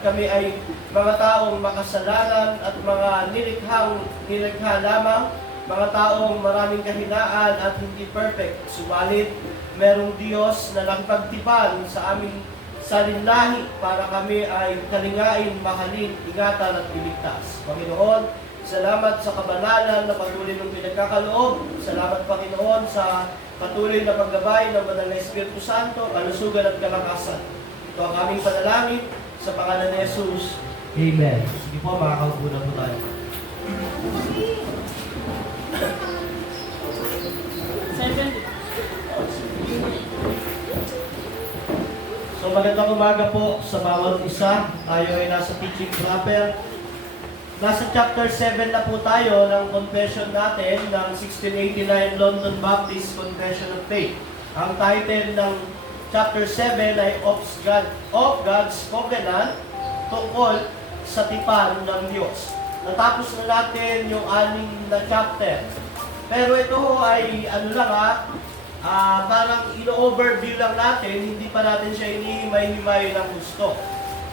kami ay mga taong makasalanan at mga nilikha lamang, mga taong maraming kahinaan at hindi perfect. Subalit, merong Diyos na nakipagtipan sa aming salinlahi para kami ay kalingain, mahalin, ingatan at iligtas. Panginoon, salamat sa kabanalan na patuloy ng pinagkakaloob. Salamat, Panginoon, sa patuloy na paggabay ng Banal na Espiritu Santo, kalusugan at kalakasan. Ito ang aming panalangin sa pangalan ni Jesus. Amen. Sige po, makakaupo na po tayo. So magandang umaga po sa bawat isa. Tayo ay nasa teaching proper. Nasa chapter 7 na po tayo ng confession natin ng 1689 London Baptist Confession of Faith. Ang title ng chapter 7 ay Of God's Covenant tungkol sa tipan ng Diyos. Natapos na natin yung 6 na chapter. Pero ito ay parang ino-overview lang natin, hindi pa natin siya hinihimay-himay ng gusto.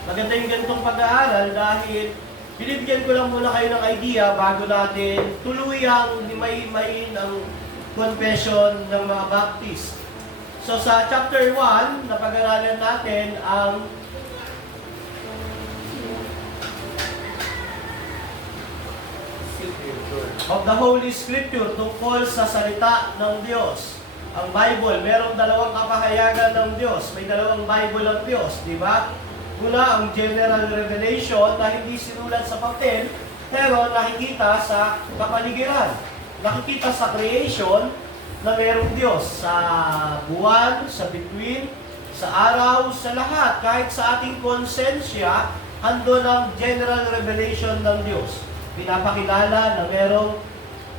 Maganda yung ganitong pag-aaral dahil binibigyan ko lang muna kayo ng idea bago natin tuluyang himay-himayin ang confession ng mga Baptist. So sa chapter 1, napag-aralan natin ang of the Holy Scripture tungkol sa salita ng Diyos. Ang Bible, merong dalawang kapahayagan ng Diyos. May dalawang Bible ang Diyos, di ba? Una, ang general revelation na hindi sinulat sa papel, pero nakikita sa kapaligiran. Nakikita sa creation na merong Diyos. Sa buwan, sa bituin, sa araw, sa lahat. Kahit sa ating konsensya, andun ang general revelation ng Diyos. Pinapakilala na merong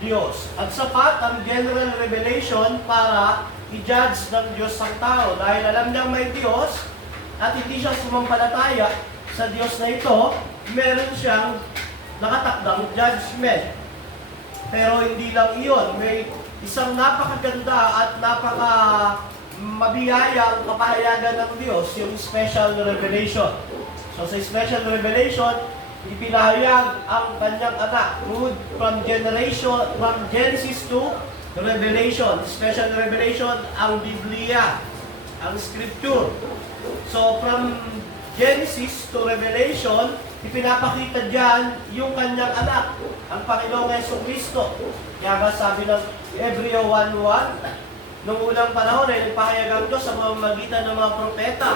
Diyos. At sapat ang general revelation para i-judge ng Diyos ang tao. Dahil alam niyang may Diyos at hindi siya sumampalataya sa Diyos na ito, meron siyang nakatakdang judgment. Pero hindi lang iyon. May isang napakaganda at mabiyayang kapahayagan ng Diyos, yung special revelation. So sa special revelation, ipinahayag ang kanyang anak from Genesis to Revelation. Special revelation ang Biblia, ang Scripture. So from Genesis to Revelation, ipinapakita diyan yung kanyang anak, ang Panginoong Jesucristo. Kaya nga sabi ng Hebreo 1:1, noong unang panahon ay nagpahayag ang Diyos sa pamamagitan ng mga propeta.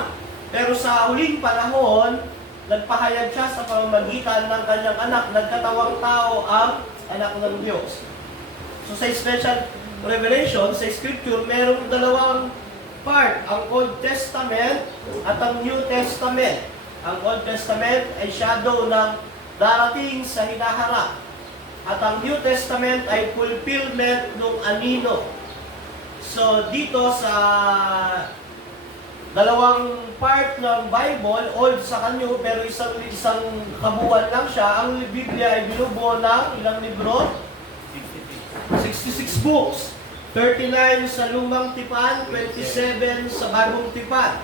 Pero sa huling panahon, nagpahayag siya sa pamamagitan ng kanyang anak, nagkatawang tao ang anak ng Diyos. So sa special revelation, sa Scripture, merong dalawang part, ang Old Testament at ang New Testament. Ang Old Testament ay shadow ng darating sa hinaharap. At ang New Testament ay fulfillment ng anino. So dito sa dalawang part ng Bible, old sa kanyo, pero isang kabuuan lang siya. Ang Biblia ay binubuo ng ilang libro? 66 books. 39 sa lumang tipan, 27 sa bagong tipan.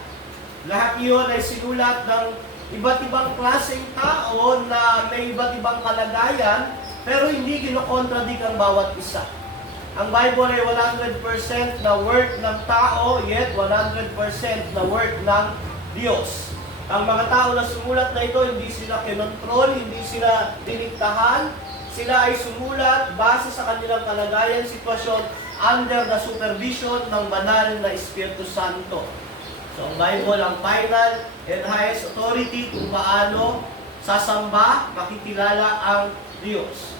Lahat iyon ay sinulat ng iba't ibang klaseng tao na may iba't ibang kalagayan, pero hindi kinokontradik ang bawat isa. Ang Bible ay 100% na work ng tao, yet 100% na work ng Diyos. Ang mga tao na sumulat na ito, hindi sila kinontrol, hindi sila diniktahan. Sila ay sumulat base sa kanilang kalagayan, sitwasyon, under the supervision ng banal na Espiritu Santo. So ang Bible ang final and highest authority kung paano sasamba, makikilala ang Diyos.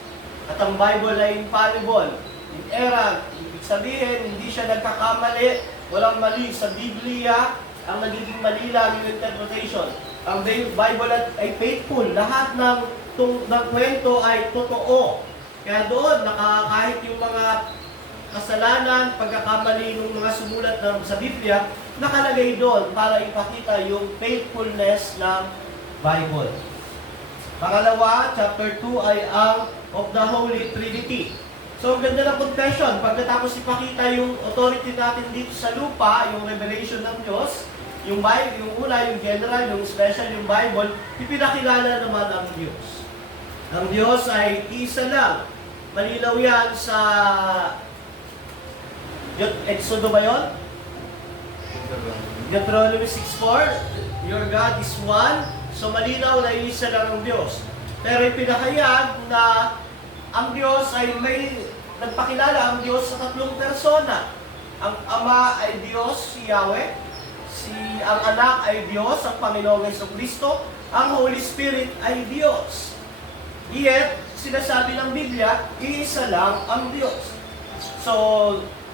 At ang Bible ay infallible, inerrant, ibig sabihin, hindi siya nagkakamali, walang mali sa Biblia, ang nagiging mali lang yung interpretation. Ang Bible ay faithful, lahat ng kwento ay totoo. Kaya doon, kahit yung mga kasalanan, pagkakamali ng mga sumulat sa Biblia, nakalagay doon para ipakita yung faithfulness ng Bible. Pangalawa, chapter 2 ay ang of the Holy Trinity. So, ang ganda ng confession. Pagkatapos ipakita yung authority natin dito sa lupa, yung revelation ng Diyos, Yung una, yung general, yung special, yung Bible, ipinakilala naman ang Diyos. Ang Diyos ay isa lang. Malinaw yan sa Exodo ba yun? Deuteronomy 6:4, your God is one. So malinaw na isa lang ang Diyos. Pero ipinahayag na ang Diyos ay nagpakilala ang Diyos sa tatlong persona. Ang Ama ay Diyos, si Yahweh. Ang Anak ay Diyos, ang Panginoong Jesucristo. Ang Holy Spirit ay Diyos. Yet, sinasabi ng Biblia, iisa lang ang Diyos. So,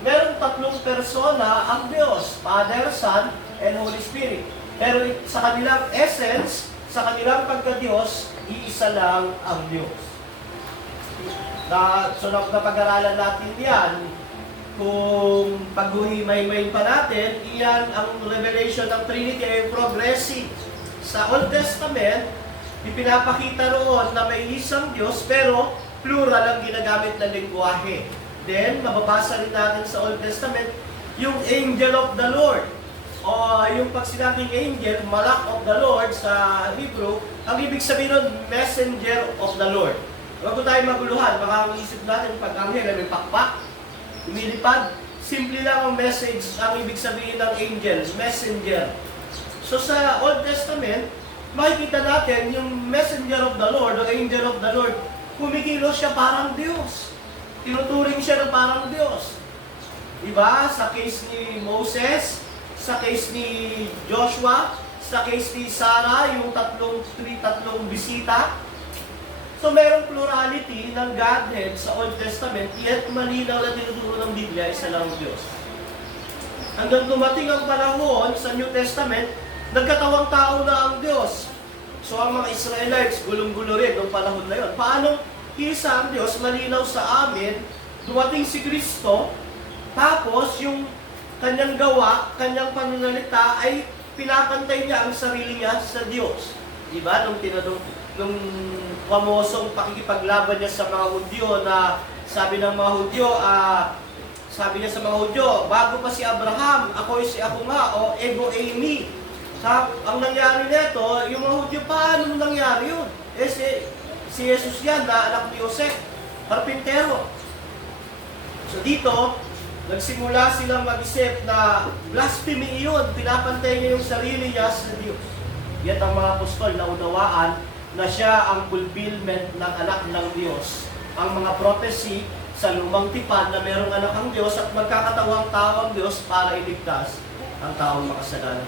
meron tatlong persona ang Diyos, Father, Son, and Holy Spirit. Pero sa kanilang essence, sa kanilang pagka-Diyos, iisa lang ang Diyos. So, napag-aralan natin yan. Kung paghuhimay-may pa natin, iyan ang revelation ng Trinity ay progressive. Sa Old Testament, ipinapakita roon na may isang Diyos, pero plural ang ginagamit na lengguwahe. Then, mababasa rin natin sa Old Testament, yung angel of the Lord. O yung pag sinabing angel, malak of the Lord sa Hebrew, ang ibig sabihin nun, messenger of the Lord. Huwag ko tayo maguluhan, baka ang isip natin pag anghel ay may pakpak, umilipad. Simple lang ang message, ang ibig sabihin ng angel, messenger. So sa Old Testament, makikita natin yung messenger of the Lord, o angel of the Lord, kumikilos siya parang Diyos. Tinuturing siya ng parang Diyos. Diba? Sa case ni Moses, sa case ni Joshua, sa case ni Sarah, yung tatlong bisita. So merong plurality ng Godhead sa Old Testament, yet malinaw na tinuturo ng Biblia, isa lang ang Diyos. Hanggang dumating ang panahon sa New Testament, nagkatawang tao na ang Diyos. So ang mga Israelites, gulong-gulo rin noong panahon na yun. Paano isa ang Diyos, malinaw sa amin, dumating si Kristo, tapos yung kanyang gawa, kanyang pananalita ay pinapantay niya ang sarili niya sa Diyos. Diba? Nung pamosong pakikipaglaban niya sa mga Hudyo na sabi ng mga Hudyo, sabi niya sa mga Hudyo, bago pa si Abraham, ako nga, o ego eimi. Ang nangyari nito, yung mga Hudyo, paano nangyari yun? Si Jesus yan, na anak ni Jose, karpintero. So dito, nagsimula silang mag-isip na blasphemy yun, pinapantay niya yung sarili niya sa Diyos. Yet ang mga apostol na unawaan na siya ang fulfillment ng anak ng Diyos. Ang mga prophecy sa lumang tipan na merong anak ang Diyos at magkakatawang tao ang Diyos para iligtas ang taong makasalanan.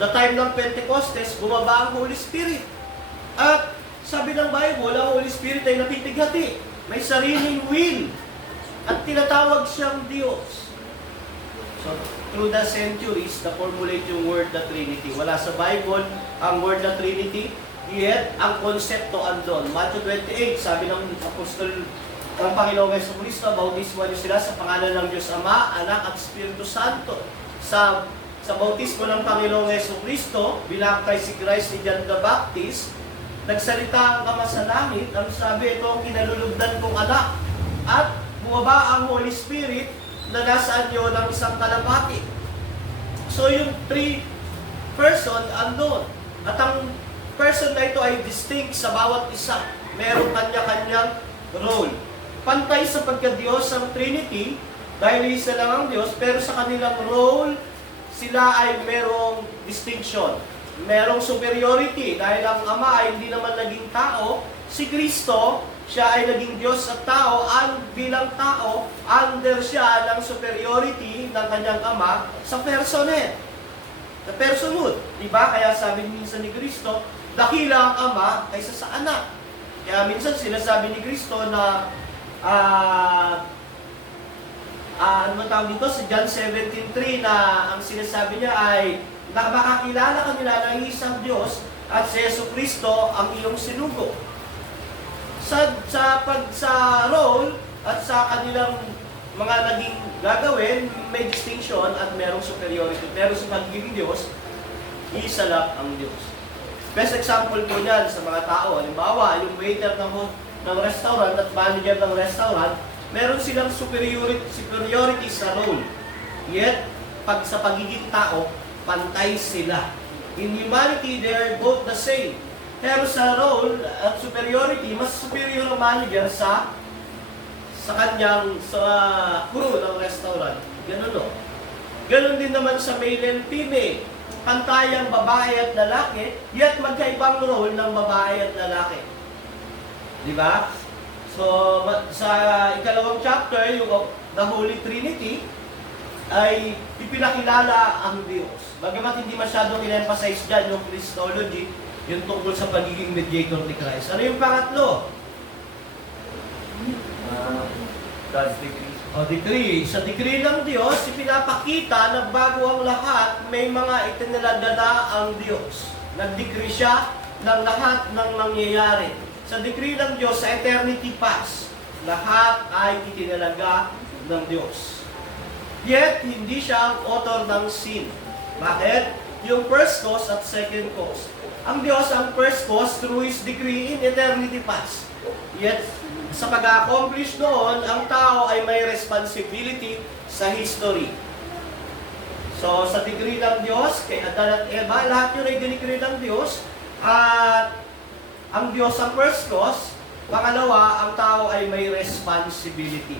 The time ng Pentecostes, bumaba ang Holy Spirit. At sabi ng Bible, ang Holy Spirit ay natipighati. May sariling will. At tinatawag siyang Diyos. So, through the centuries, na-formulate yung word na Trinity. Wala sa Bible ang word na Trinity, yet ang konsepto andon. Matthew 28, sabi ng Apostol ng Panginoong Jesucristo, bautismo niyo sila sa pangalan ng Diyos Ama, Anak at Espiritu Santo. Sa bautismo ng Panginoong Jesucristo, binaptay si Christ ni John the Baptist, nagsalita ang Ama sa langit, ang sabi, ito ang kinalulugdan kong anak. At bumaba ang Holy Spirit na nasa anyo ng isang kalapati. So yung three person andun. At ang person na ito ay distinct sa bawat isa. Merong kanya-kanyang role. Pantay sa pagka-Diyos ang Trinity, dahil isa lang ang Diyos, pero sa kanilang role, sila ay merong distinction. Merong superiority, dahil ang Ama ay hindi naman naging tao, si Kristo, siya ay naging Diyos at tao, bilang tao, under siya ng superiority ng kanyang Ama sa personhood. Sa personhood. Diba? Kaya sabi minsan ni Kristo, dakila ang Ama kaysa sa anak. Kaya minsan sinasabi ni Kristo na ano tawag dito? Sa John 17:3 na ang sinasabi niya ay makakilala ka nila ng isang Diyos at si Jesucristo ang iyong sinugo. Sa role at sa kanilang mga naging gagawin, may distinction at merong superiority. Pero sa pagiging Diyos, isa lang ang Diyos. Best example po niyan sa mga tao. Halimbawa, yung waiter ng restaurant at manager ng restaurant, meron silang superiority sa role. Yet, sa pagiging tao, Pantay sila. In humanity, they are both the same. Pero sa role at superiority, mas superior ang manager sa kanyang crew ng restaurant. Ganun no. Ganun din naman sa male and female. Pantayang babae at lalaki, yet magkaibang role ng babae at lalaki. Di ba? So, sa ikalawang chapter, yung The Holy Trinity, ay ipinakilala ang Diyos. Bagamat hindi masyadong in-emphasize dyan yung Christology, yung tungkol sa pagiging mediator ni Christ. Ano yung pangatlo? God's decree. O, decree. Sa decree ng Diyos, ipinapakita na bago ang lahat, may mga itinalaga na ang Diyos. Nag-decree siya ng lahat ng mangyayari. Sa decree ng Diyos, sa eternity past, lahat ay itinalaga ng Diyos. Yet, hindi siya ang author ng sin. Bakit? Yung first cause at second cause. Ang Diyos ang first cause through His decree in eternity past. Yet, sa pag-accomplish noon, ang tao ay may responsibility sa history. So, sa decree ng Diyos, kay Adan at Eva, lahat yun ay dinecree ng Diyos. At ang Diyos ang first cause. Pangalawa, ang tao ay may responsibility.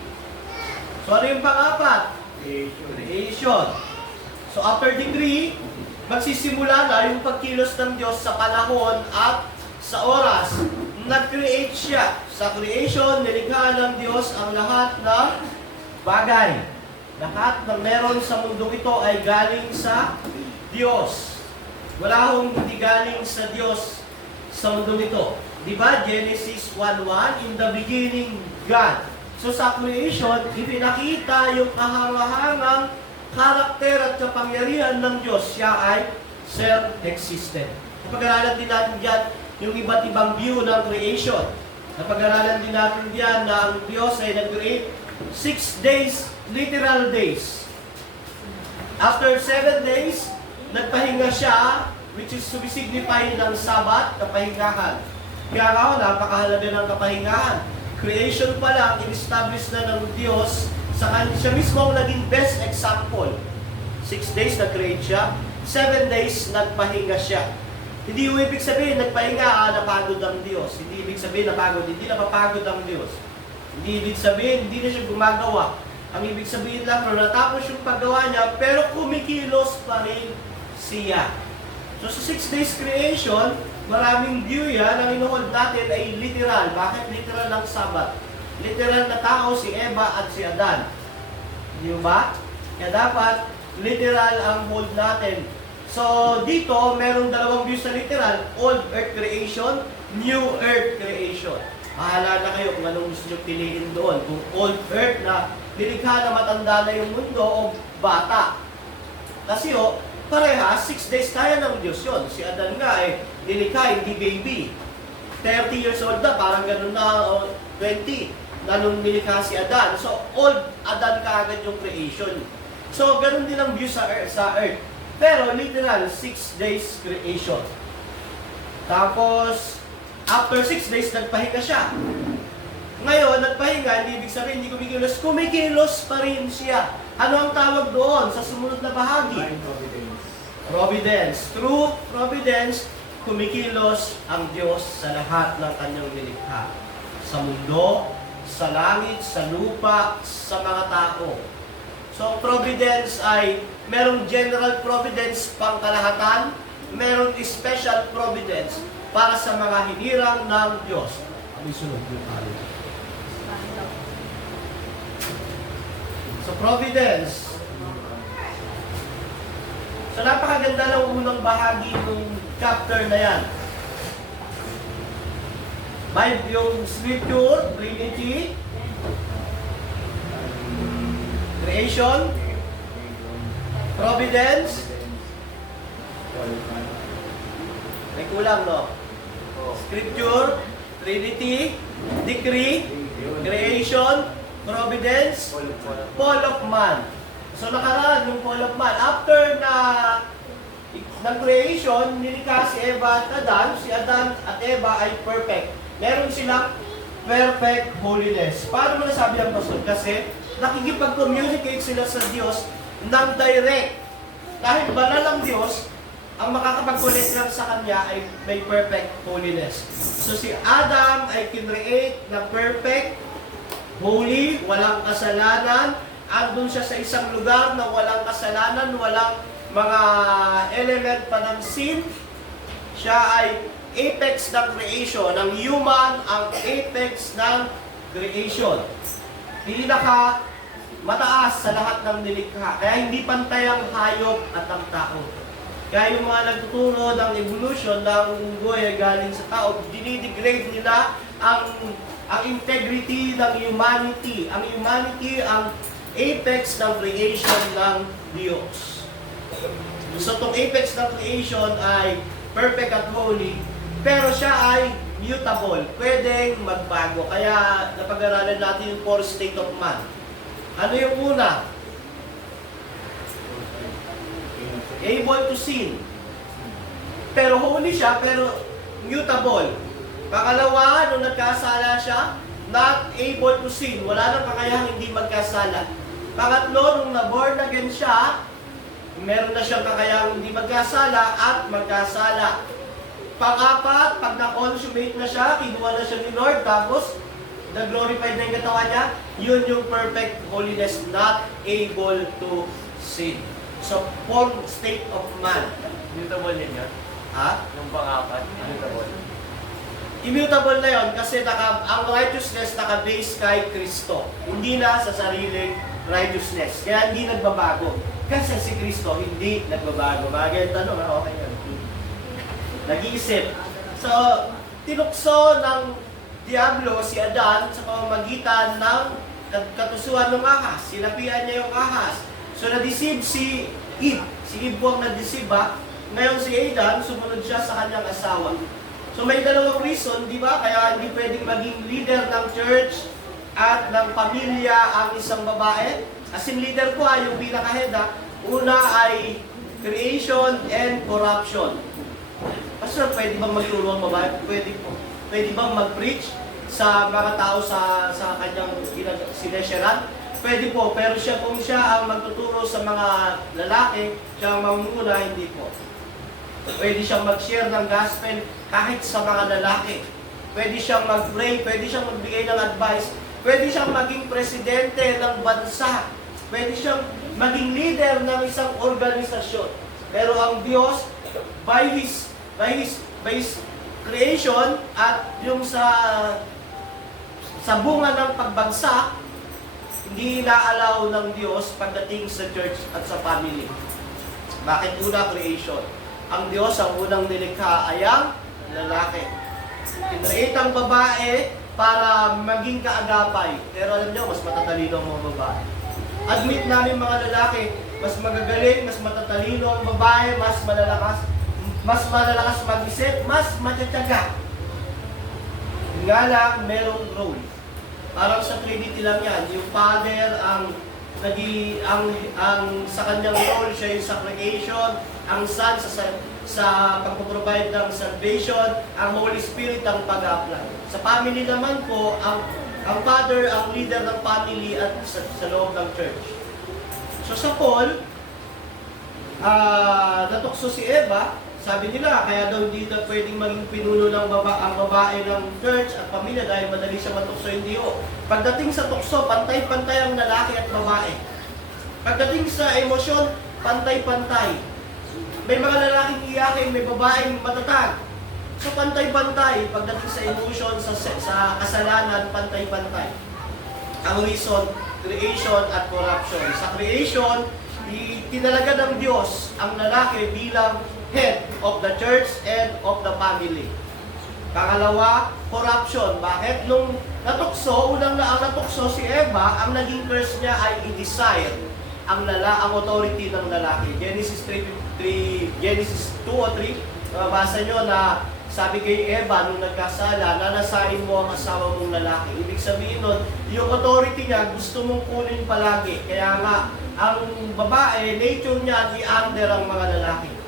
So, ano yung pang-apat? Creation. So, after decree, magsisimula na yung pagkilos ng Diyos sa panahon at sa oras. Nag-create siya. Sa creation, nilikha ng Diyos ang lahat ng bagay. Lahat ng meron sa mundong ito ay galing sa Diyos. Wala hong hindi galing sa Diyos sa mundong ito. Diba? Genesis 1:1, in the beginning, God. So sa creation, ipinakita yung kahangahangang karakter at kapangyarihan ng Diyos. Siya ay self-existent. Pag-aralan din natin dyan yung iba't ibang view ng creation. Napag-aralan din natin diyan na ang Diyos ay nag-create 6 days, literal days. After 7 days, nagpahinga siya, which is to be signified ng Sabat, kapahingahan. Kaya nga, napakahalaga ng kapahingahan. Creation pa lang, in-establish na ng Diyos, siya mismo ang naging best example. 6 days nag-create siya, 7 days nagpahinga siya. Hindi yung ibig sabihin, nagpahinga, napagod ang Diyos. Hindi ibig sabihin, napagod, hindi napapagod ang Diyos. Hindi ibig sabihin, hindi na siya gumagawa. Ang ibig sabihin lang, pero natapos yung paggawa niya, pero kumikilos pa rin siya. So sa 6 days creation, maraming view yan. Ang inuhold natin ay literal. Bakit literal ng Sabat? Literal na tao si Eva at si Adan. Di ba? Kaya dapat literal ang hold natin. So, dito, merong dalawang views sa literal, old earth creation, new earth creation. Bahala na kayo kung anong gusto nyo piliin doon. Kung old earth na nilikha na matanda na yung mundo o bata. Kasi parehas, 6 days kaya ng Diyos yun. Si Adan nga nilikha, hindi baby. 30 years old na, parang ganun na, 20, na nung nilikha si Adan. So, old Adan kaagad yung creation. So, ganun din ang view sa earth. Pero literal, 6 days creation. Tapos, after 6 days, nagpahinga siya. Ngayon, nagpahinga, hindi ibig sabihin, hindi kumikilos. Kumikilos pa rin siya. Ano ang tawag doon sa sumunod na bahagi? Providence. Through providence, kumikilos ang Diyos sa lahat ng kanyang nilikha. Sa mundo, sa langit, sa lupa, sa mga tao. So, providence ay merong general providence pang kalahatan, merong special providence para sa mga hinirang ng Diyos. Ano yung sunod yung tayo? So, providence. So, napakaganda ng unang bahagi ng chapter na yan. By yung scripture, Trinity, creation, providence, may kulang, no? Scripture, Trinity, decree, creation, providence, fall of man. So nakaraan yung fall of man. After ng creation, nilikha si Eva at Adan, si Adan at Eva ay perfect. Meron silang perfect holiness. Paano mo nasabi ang pastor? Kasi nakikipag-communicate sila sa Diyos ng direct. dahil banal ang Diyos, ang makakapag-connect lang sa Kanya ay may perfect holiness. So si Adam ay kinreate na perfect, holy, walang kasalanan. Andun siya sa isang lugar na walang kasalanan, walang mga element pa ng sin. Siya ay apex ng creation. Ang human, ang apex ng creation. Pinaka mataas sa lahat ng nilikha. Kaya hindi pantay ang hayop at ang tao. Kaya yung mga nagtuturo ng evolution ng unggoy ay galing sa tao, dinidegrade nila ang integrity ng humanity. Ang humanity, ang apex ng creation ng Diyos. So itong apex ng creation ay perfect at holy, pero siya ay mutable, pwedeng magbago. Kaya napag-aralan natin yung four state of man. Ano yung una? Able to sin. Pero holy siya, pero mutable. Pangalawa, nung nagkasala siya, not able to sin. Wala nang kakayahang hindi magkasala. Pangatlo, nung na-born again siya, meron na siyang kakayahang hindi magkasala at magkasala. Pang-apat, pag na-consummate na siya, kinuha na siya ni Lord, tapos na-glorified na yung katawan niya, yun yung perfect holiness, not able to sin. So, fourth state of man. Mutable din yun? Ha? Yung pang-apat, mutable. Immutable na yon kasi ang righteousness naka-base kay Kristo. Hindi na sa sariling righteousness. Kaya hindi nagbabago. Kasi si Kristo hindi nagbabago. Bagay ang tanong, okay yan. Nag-iisip. So, tinukso ng Diablo si Adan sa pamamagitan ng katusuan ng ahas. Sinapian niya yung ahas. So, na-deceive si Eve. Si Eve po ang na-deceive ba? Ngayon si Adan, sumunod siya sa kanyang asawa. So, may dalawang reason, di ba? Kaya hindi pwedeng maging leader ng church at ng pamilya ang isang babae. As in leader po, yung pinaka-head, una ay creation and corruption. Pastor, pwede bang magturo ang babae? Pwede po. Pwede bang mag-preach sa mga tao sa kanyang sinesyaran? Pwede po, pero kung siya ang magtuturo sa mga lalaki, siya ang mamuna, hindi po. Pwede siyang mag-share ng gospel kahit sa mga lalaki. Pwede siyang mag-pray, pwede siyang magbigay ng advice, pwede siyang maging presidente ng bansa, pwede siyang maging leader ng isang organisasyon. Pero ang Diyos, by His creation at yung sa bunga ng pagbagsak, hindi inaalaw ng Diyos pagdating sa church at sa family. Bakit una creation? Ang Diyos, ang unang nilikha ay ang lalaki. Kinreate ang babae para maging kaagapay. Pero alam niyo, mas matatalino ang mga babae. Admit namin mga lalaki, mas magagaling, mas matatalino ang babae, mas malalakas mag-isip, mas matatyaga. Nga lang, merong role. Parang sa Trinity lang yan. Yung Father ang sa kanyang role, siya yung sa creation, ang Son sa pagpaprovide ng salvation, ang Holy Spirit ang pag-apply. Sa family naman po, ang Father ang leader ng family at sa loob ng church. So sa Paul, natukso si Eva. Sabi nila, kaya daw hindi na pwedeng maging pinuno ng ang babae ng church at pamilya dahil madali siya matukso, hindi o. Pagdating sa tukso, pantay-pantay ang lalaki at babae. Pagdating sa emosyon, pantay-pantay. May mga lalaking iyakin, may babaeng matatag. So pantay-pantay. Pagdating sa emotion, sa kasalanan, pantay-pantay. Ang reason, creation at corruption. Sa creation, tinalaga ng Diyos ang lalaki bilang head of the church and of the family. Pangalawa, corruption. Bakit? Nung natukso, ang natukso si Eva, ang naging curse niya ay i-desire ang authority ng lalaki. Genesis 2 o 3, mabasa nyo na sabi kay Eva nung nagkasala, nanasain mo ang asawa mong lalaki. Ibig sabihin nun, yung authority niya gusto mong kunin palagi. Kaya nga, ang babae, nature niya, i-under ang mga lalaki.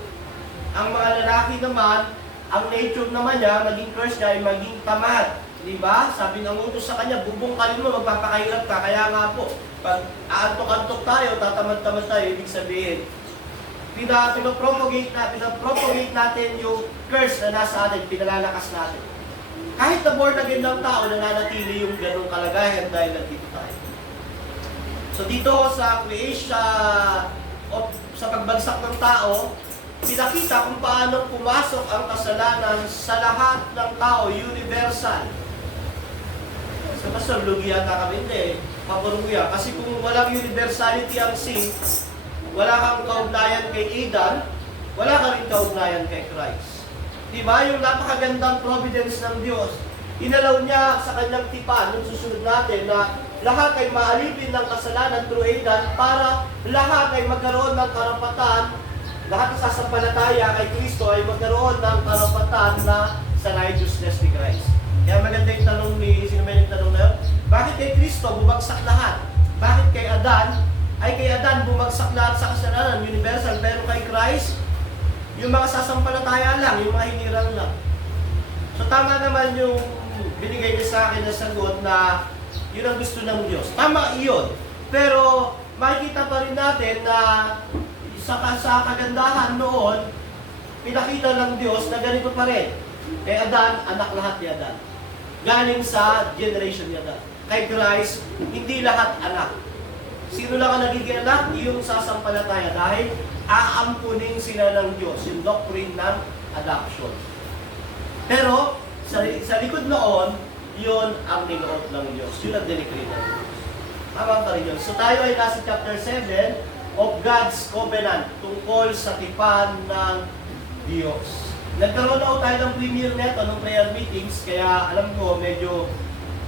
Ang mga lalaki naman, ang nature naman niya, maging curse niya ay maging tamad. Diba? Sabi ng utos sa kanya, bubungkalin mo, magpapakahirap ka. Kaya nga po, pag aantok-antok tayo, tatamad-tamad tayo, ibig sabihin, pinapropagate natin yung curse na nasa atin, pinalalakas natin. Kahit na born again ng tao, nananatili yung ganong kalagayan dahil nandito tayo. So dito sa creation, o sa pagbagsak ng tao, pinakita kung paano pumasok ang kasalanan sa lahat ng tao, universal. So basta lugi yata kami, hindi. Papuruya. Kasi kung walang universality ang sin, wala kang kaugnayan kay Adam, wala ka rin kaugnayan kay Christ. Diba? Yung napakagandang providence ng Diyos, inalaw niya sa kanyang tipan, nung susunod natin, na lahat ay maalipin ng kasalanan through Adam para lahat ay magkaroon ng karapatan, lahat ng sasampalataya kay Kristo ay magkaroon ng karapatan na sa righteousness ni Christ. Kaya maganda yung tanong ni, sino may tanong na yun? Bakit kay Kristo bumagsak lahat? Bakit kay Adan bumagsak lahat sa kasalanan, universal, pero kay Christ, yung mga sasampalataya lang, yung mga hinirang lang. So tama naman yung binigay niya sa akin na sagot na yun ang gusto ng Diyos. Tama iyon. Pero makikita pa rin natin na sa kagandahan noon, pinakita ng Diyos na ganito pa rin. Kay Adan, anak lahat ni Adan. Galing sa generation ni Adan. Kay Christ, hindi lahat anak. Sino lang ang nagiging anak? Yung sasampalataya dahil aampunin sila ng Diyos, yung doctrine ng adoption. Pero, sa likod noon, yun ang niloot ng Diyos. Yun ang dinikri ng Diyos. Tama pa rin yun. So tayo ay nasa chapter 7 of God's Covenant tungkol sa tipan ng Diyos. Nagkaroon na tayo ng premiere neto ng prayer meetings, kaya alam ko medyo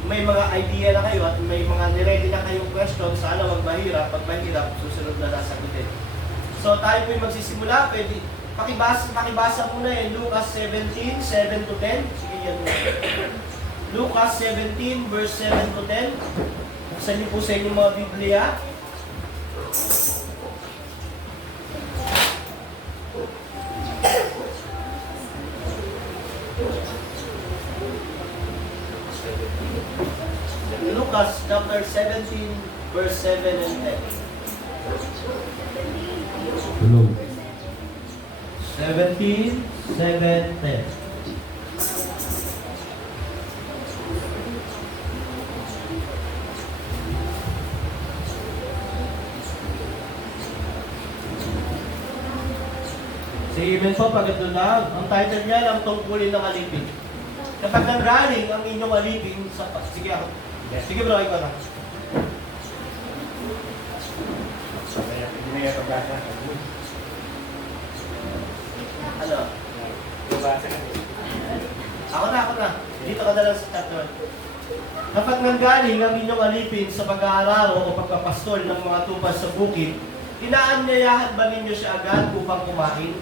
may mga idea na kayo at may mga niready na kayong question. Sana wag mahirap. Pag mahirap, susunod na nasagutin. So tayo po yung magsisimula. Pwede, pakibasa muna Lucas 17, 7 to 10. Sige yan muna. Lucas 17, verse 7 to 10. Buksan niyo po sa inyong mga Biblia. Lucas chapter 17, verse 7 and 10. Hello. 17, 7, 10. Sige, amen po, pagkat lang. Ang title niya, ang tungkulin ng alipin. Kapag nanggaling ang inyong alipin sa... Sige ako. Sige bro, ikaw na. Ano? Ako na. Dito ka na lang sa chapter 1. Kapag nanggaling ang inyong alipin sa pag-aararo o pagpapastol ng mga tupas sa bukid, inaanyayahan ba ninyo siya agad upang kumain?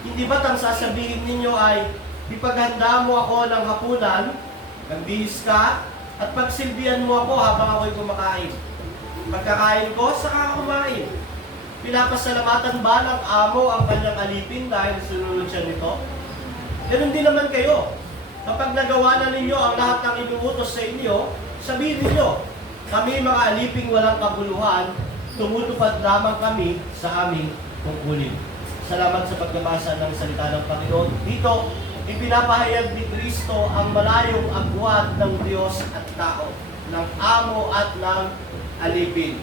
Hindi ba't ang sasabihin ninyo ay, ipaghanda mo ako ng hapunan, nagbihis ka, at pagsilbihan mo ako habang ako'y kumakain. Pagkakain ko, saka kumain. Pinapasalamatan ba ng amo ang kanyang alipin dahil sunod siya nito? Ganun din naman kayo. Kapag nagawa na ninyo ang lahat ng inuutos sa inyo, sabihin ninyo, kami mga aliping walang kabuluhan, tumutupad lamang kami sa aming tungkulin. Salamat sa pagbabasa ng salita ng Panginoon. Dito, ipinapahayag ni Kristo ang malayong agwat ng Diyos at tao, ng amo at ng alipin.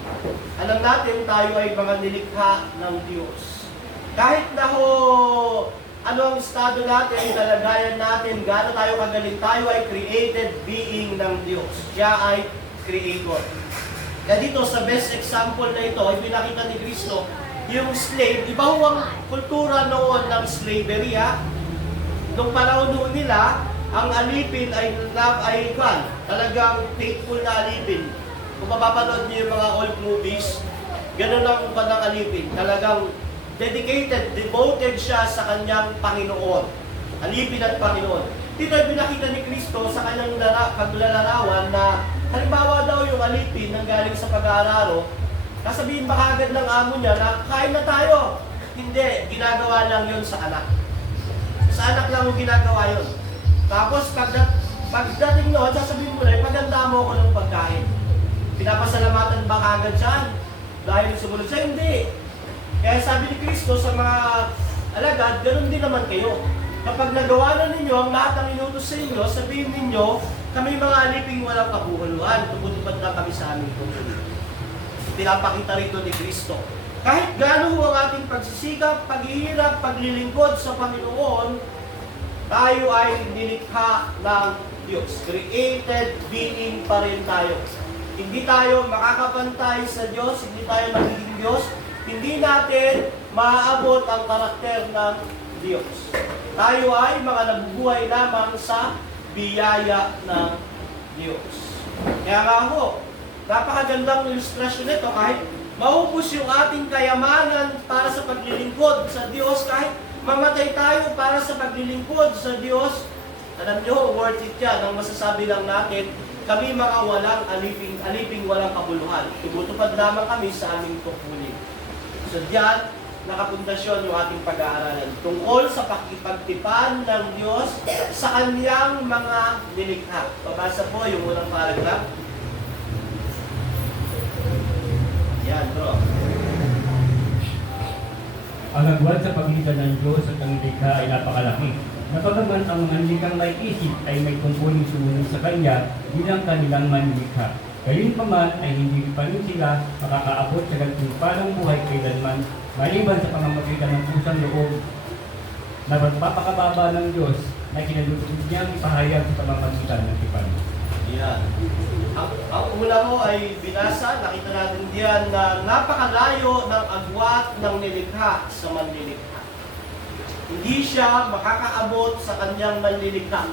Alam natin tayo ay mga nilikha ng Diyos. Kahit na ano ang estado natin, kalagayan natin, gaano tayo kagaling, tayo ay created being ng Diyos. Siya ay creator. Kaya dito sa best example na ito, ay pinakita ni Kristo yung slave. Iba ho ang kultura noon ng slavery, ha? Nung panahon noon nila, ang alipin ay talagang faithful na alipin. Kung mapapanood niyo yung mga old movies, ganun ang panang alipin. Talagang dedicated, devoted siya sa kanyang Panginoon. Alipin at Panginoon. Dito ay pinakita ni Kristo sa kanyang paglalarawan na halimbawa daw yung alipin nang galing sa pag-aararo, kasabihin ba agad ng amo niya na kain na tayo? Hindi, ginagawa lang yun sa anak. Sa anak lang yung ginagawa yun. Tapos pagdating noon, sasabihin mo na, paganda mo ako ng pagkain. Pinapasalamatan ba agad siya? Dahil sumunod siya? Hindi. Kaya sabi ni Kristo sa mga alagad, ganun din naman kayo. Kapag nagawa na ninyo ang lahat ng inutos sa inyo, sabihin ninyo, kami mga aliping walang kabuhaluhan, tumutupad na kami sa aming tungkol. Pinapakita rito ni Kristo. Kahit gaano ang ating pagsisikap, paghihirap, paglilingkod sa Panginoon, tayo ay nilikha ng Diyos. Created being pa rin tayo. Hindi tayo makakapantay sa Diyos, hindi tayo magiging Diyos, hindi natin maaabot ang karakter ng Diyos. Tayo ay mga nabubuhay lamang sa biyaya ng Diyos. Kaya nga ho, napakagandang ilustrasyon nito, kahit maubos yung ating kayamanan para sa paglilingkod sa Diyos, kahit mamatay tayo para sa paglilingkod sa Diyos, alam nyo, worth it yan. Ang masasabi lang natin, kami mga walang aliping walang kabuluhan. Tumutupad lamang kami sa aming tungkulin. So diyan, nakapundasyon yung ating pag-aaralan tungkol sa pakipagtipan ng Diyos sa Kanyang mga nilikha. Pabasa po yung unang paragraph. Yan, bro. Ang agwat sa pagitan ng Diyos at ang likha ay napakalaki. Napagaman ang mga nilikang may isip ay may tungkulin sumunod sa Kanya bilang kanilang manlikha. Gayunpaman ay hindi pa rin sila makakaabot sa ganitong parang buhay kailanman maliban sa pamamagitan ng pusang loob na magpapakababa ng Diyos na kinalulugod niyang ipahayag sa pamamagitan ng tipan. Yan. Ang una mo ay binasa, nakita natin diyan na napakalayo ng agwat ng nilikha sa manlilikha. Hindi siya makakaabot sa kanyang manlilikha.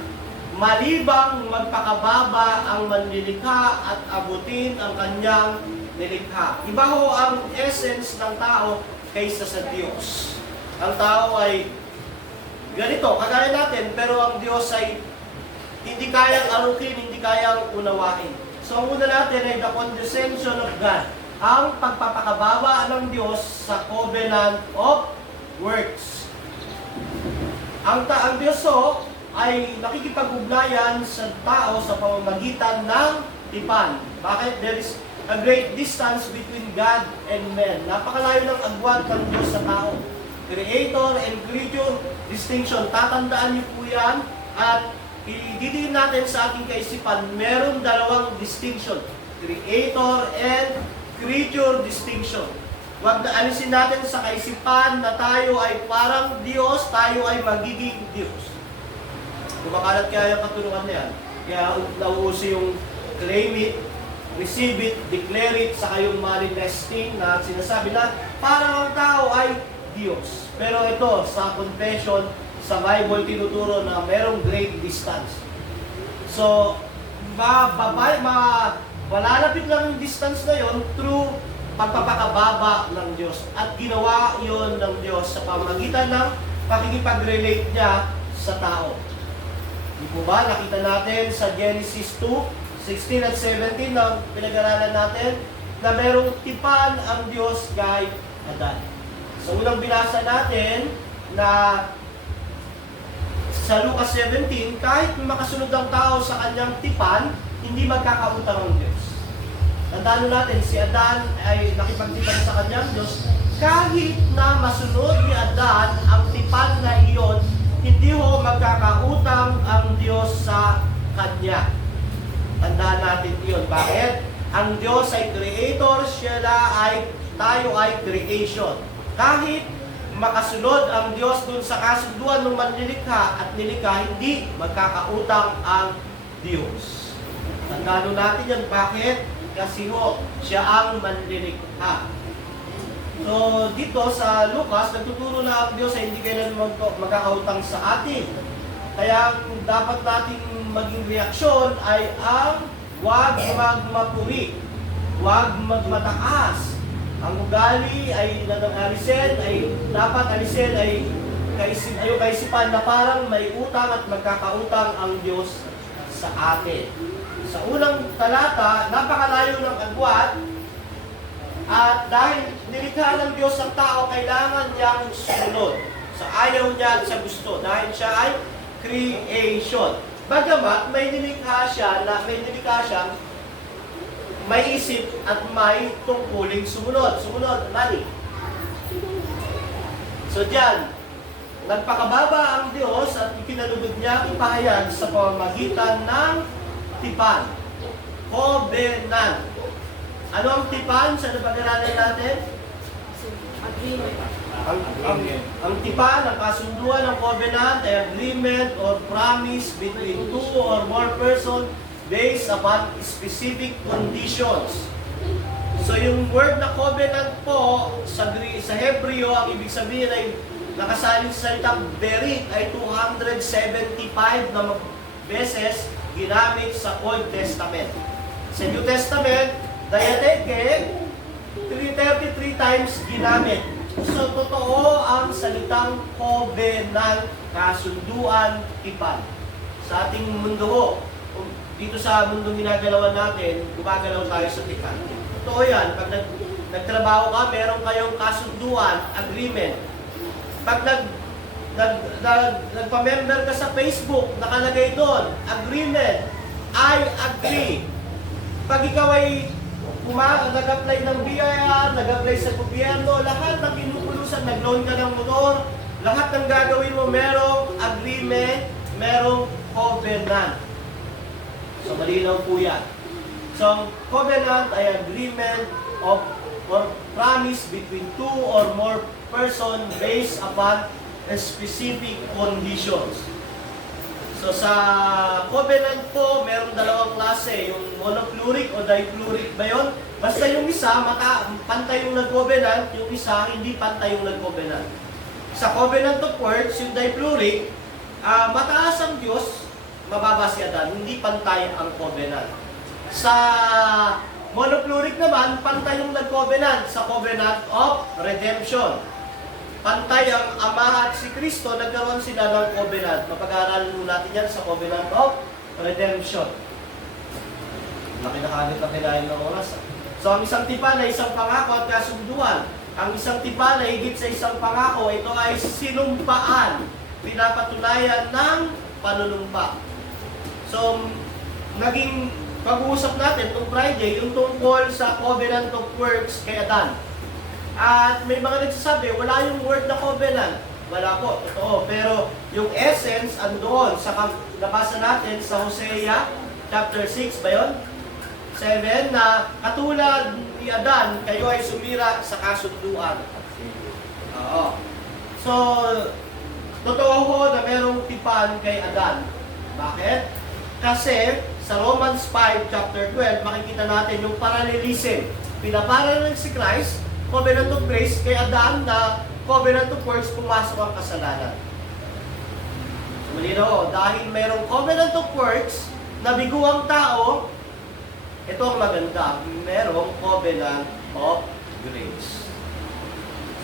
Malibang magpakababa ang manlilikha at abutin ang kanyang nilikha. Iba ho ang essence ng tao kaysa sa Diyos. Ang tao ay ganito, kagaya natin, pero ang Diyos ay hindi kayang arukin, hindi kayang unawain. So ang una natin ay the condescension of God. Ang pagpapakababa ng Diyos sa covenant of works. Ang Diyos ay nakikipag-ugnayan sa tao sa pamamagitan ng tipan. Bakit? There is a great distance between God and man. Napakalayo ng agwat ng Diyos sa tao. Creator and creature distinction. Tatandaan niyo po yan at ididiin natin sa ating kaisipan, meron dalawang distinction. Creator and creature distinction. Huwag na alisin natin sa kaisipan na tayo ay parang Diyos, tayo ay magiging Diyos. Kumakalat kaya yung katulungan na yan. Kaya nauuso yung claim it, receive it, declare it, saka yung manifesting na sinasabi na parang ang tao ay Diyos. Pero ito, sa confession, sa Bible, tinuturo na merong great distance. So, malalapit lang yung distance na yon through pagpapakababa ng Diyos. At ginawa yon ng Diyos sa pamamagitan ng pakikipag-relate niya sa tao. Di po ba? Nakita natin sa Genesis 2:16 at 17 na pinag-aralan natin na merong tipan ang Diyos kay Adan. So, unang binasa natin na sa Lucas 17, kahit makasunod ang tao sa kanyang tipan, hindi magkakautang ang Diyos. Tandaan natin, si Adan ay nakipagtipan sa kanyang Diyos, kahit na masunod ni Adan ang tipan na iyon, hindi ho magkakautang ang Diyos sa kanya. Tandaan natin iyon. Bakit? Ang Diyos ay creator, tayo ay creation. Kahit makasunod ang Diyos dun sa kasunduan ng manlilikha at nilikha, hindi magkakautang ang Diyos. Tandaan natin yan. Bakit? Kasi ho, siya ang manlilikha. So, dito sa Lucas, nagtuturo na ang Diyos ay hindi kailan magkakautang sa atin. Kaya dapat nating maging reaksyon ay ang huwag magmapuri, huwag magmataas. Ang ugali ay dapat alisin ay kaisipan na parang may utang at magkakautang ang Diyos sa atin. Sa unang talata, napakalayo ng agwat, at dahil nilikha ng Diyos ang tao, kailangan niyang sumunod sa ayaw niya at sa gusto. Dahil siya ay creation. Bagamat may nilikha siya, may isip at may tungkuling sumunod. Sumunod, nani? So diyan, nagpakababa ang Diyos at ikinalugod niya ang ipahayag sa pamamagitan ng tipan. Covenant. Ano ang tipan sa napag-aralan natin? Ang tipan, ang kasunduan ng covenant ay agreement or promise between two or more persons based upon specific conditions. So yung word na covenant po sa Hebreo, ang ibig sabihin ay nakasaling sa salitang berit ay 275 na beses ginamit sa Old Testament. Sa New Testament, diateke 333 times ginamit. So totoo ang salitang covenant, kasunduan, tipan. Sa ating mundo, dito sa mundong ginagalawan natin, gumagalaw tayo sa tipan. Totoo yan. Pag nagtrabaho ka, meron kayong kasunduan, agreement. Pag nagpa-member ka sa Facebook, nakalagay doon, agreement, I agree. Pag ikaw ay nag-apply ng BIR, nag-apply sa gobyerno, lahat ng pinupulusan, nag-loan ka ng motor, lahat ng gagawin mo, merong agreement, merong covenant. So, malinaw po yan. So, covenant ay agreement of or promise between two or more person based upon specific conditions. So, sa covenant po, meron dalawang klase. Yung monochloric o dipluric ba yun? Basta yung isa, pantay yung nag-covenant, yung isa, hindi pantay yung nag-covenant. Sa covenant of works, yung dipluric, mataas ang Diyos, mababa si Adan, hindi pantay ang covenant. Sa monochloric naman, pantay yung nag-covenant sa covenant of redemption. Pantay ang Ama at si Kristo, nagkaroon sila ng covenant. Mapag-aaralan mo natin yan sa covenant of redemption. Laki na kagad na kailangan ng oras. So ang isang tipan ay isang pangako at kasunduan. Ang isang tipan ay higit sa isang pangako. Ito ay sinumpaan, pinapatunayan ng panunumpa. So, naging pag-uusap natin itong Friday, yung tungkol sa covenant of works kay Adan. At may mga nagsasabi, wala yung word na covenant. Wala po, totoo. Pero yung essence andoon sa nabasa natin sa Hosea chapter 6 ba yun? 7, na katulad ni Adan, kayo ay sumira sa kasunduan. Oo. So, totoo ho na merong tipan kay Adan. Bakit? Kasi sa Romans 5 chapter 12, makikita natin yung parallelism. Pinaparallel si Christ, covenant of grace, kay Adan na covenant of works, pumasok ang kasalanan. So, malinaw, dahil mayroong covenant of works, nabigo ang tao, ito ang maganda, merong covenant of grace.